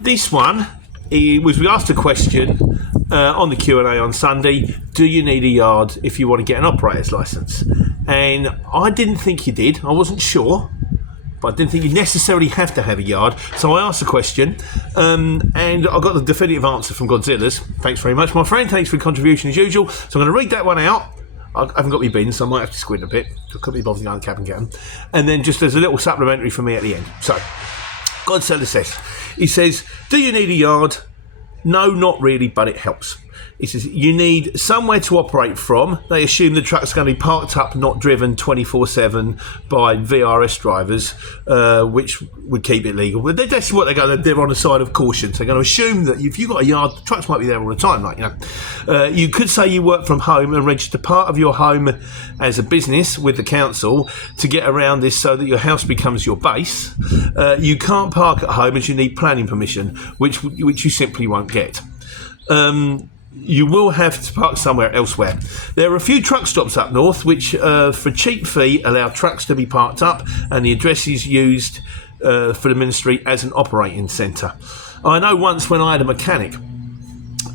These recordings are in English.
This one, we asked a question on the Q&A on Sunday. Do you need a yard if you want to get an operator's licence? And I didn't think you did. I wasn't sure. But I didn't think you necessarily have to have a yard. So I asked the question, and I got the definitive answer from Godzilla's. Thanks very much, my friend. Thanks for your contribution as usual. So I'm going to read that one out. I haven't got my bins, so I might have to squint a bit. I couldn't be bothered to go and cap and get them. And then just there's a little supplementary for me at the end. So, Godzilla says, he says, do you need a yard? No, not really, but it helps. He says, you need somewhere to operate from. They assume the truck's going to be parked up, not driven 24/7 by VRS drivers, which would keep it legal. But that's what they're on the side of caution. So they're going to assume that if you've got a yard, the trucks might be there all the time. You could say you work from home and register part of your home as a business with the council to get around this so that your house becomes your base. You can't park at home as you need planning permission, which you simply won't get. You will have to park somewhere elsewhere. There are a few truck stops up north which, for cheap fee, allow trucks to be parked up, and the address is used for the ministry as an operating centre. I know once when I had a mechanic,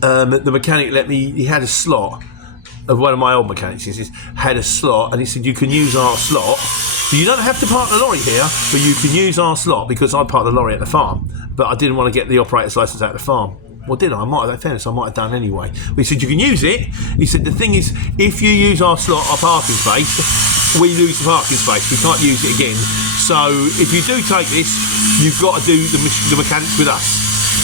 the mechanic let me, he had a slot, of one of my old mechanics had a slot, and he said, you can use our slot. You don't have to park the lorry here, but you can use our slot, because I parked the lorry at the farm, but I didn't want to get the operator's licence at the farm. Well, did I? I might have done anyway. But he said, you can use it. He said, the thing is, if you use our slot, our parking space, we lose the parking space. We can't use it again. So if you do take this, you've got to do the mechanics with us.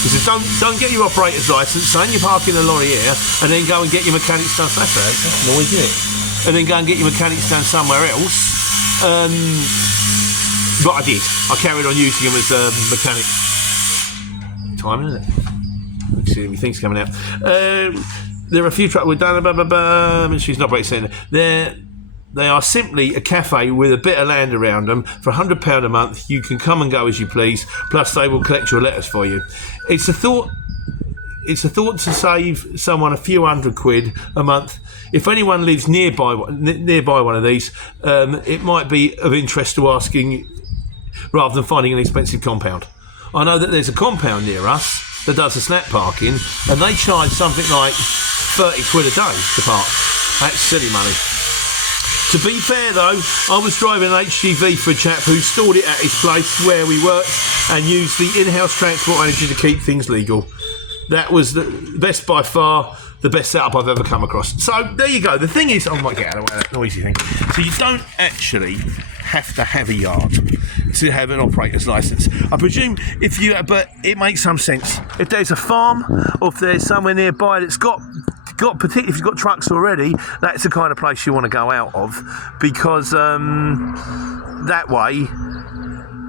He said, don't get your operator's licence, saying you're parking the lorry here, and then go and get your mechanics done. That's noisy, isn't it? And then go and get your mechanics done somewhere else. But I did. I carried on using them as mechanics. Time, isn't it? See, things coming out. There are a few trucks with she's not break centre. They are simply a cafe with a bit of land around them. For £100 a month, you can come and go as you please. Plus, they will collect your letters for you. It's a thought to save someone a few £100 a month. If anyone lives nearby one of these, it might be of interest to asking rather than finding an expensive compound. I know that there's a compound near us that does the snap parking, and they charge something like £30 a day to park. That's silly money. To be fair though, I was driving an HGV for a chap who stored it at his place where we worked and used the in-house transport manager to keep things legal. That was the best by far, the best setup I've ever come across. So there you go. The thing is, I might get out of the way of that noisy thing. So you don't actually have to have a yard to have an operator's licence. I presume but it makes some sense. If there's a farm, or if there's somewhere nearby that's got particularly if you've got trucks already, that's the kind of place you want to go out of, because that way,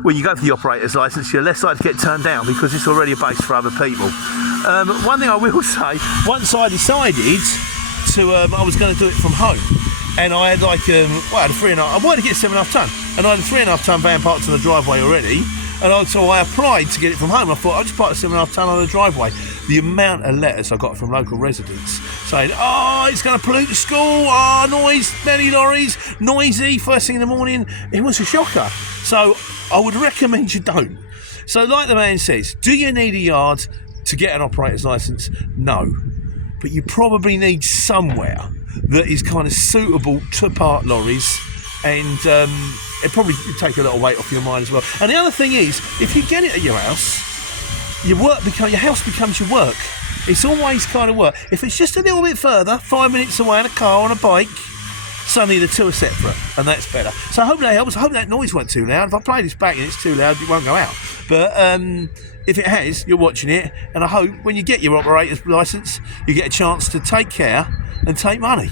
when you go for the operator's licence, you're less likely to get turned down because it's already a base for other people. One thing I will say, once I decided to, I was going to do it from home, and I had I had a 3.5. I wanted to get 7.5 tonne, and I had a 3.5 tonne van parked on the driveway already. And so I applied to get it from home. I thought I'll just park a 7.5 tonne on the driveway. The amount of letters I got from local residents saying, it's going to pollute the school, noise, many lorries, noisy, first thing in the morning. It was a shocker. So I would recommend you don't. So like the man says, do you need a yard to get an operator's licence? No. But you probably need somewhere that is kind of suitable to park lorries, and it probably take a little weight off your mind as well. And the other thing is, if you get it at your house, your house becomes your work. It's always kind of work. If it's just a little bit further, 5 minutes away on a car, on a bike, suddenly the two are separate, and that's better. So I hope that helps. I hope that noise wasn't too loud. If I play this back and it's too loud, it won't go out. But if it has, you're watching it, and I hope when you get your operator's licence, you get a chance to take care and take money.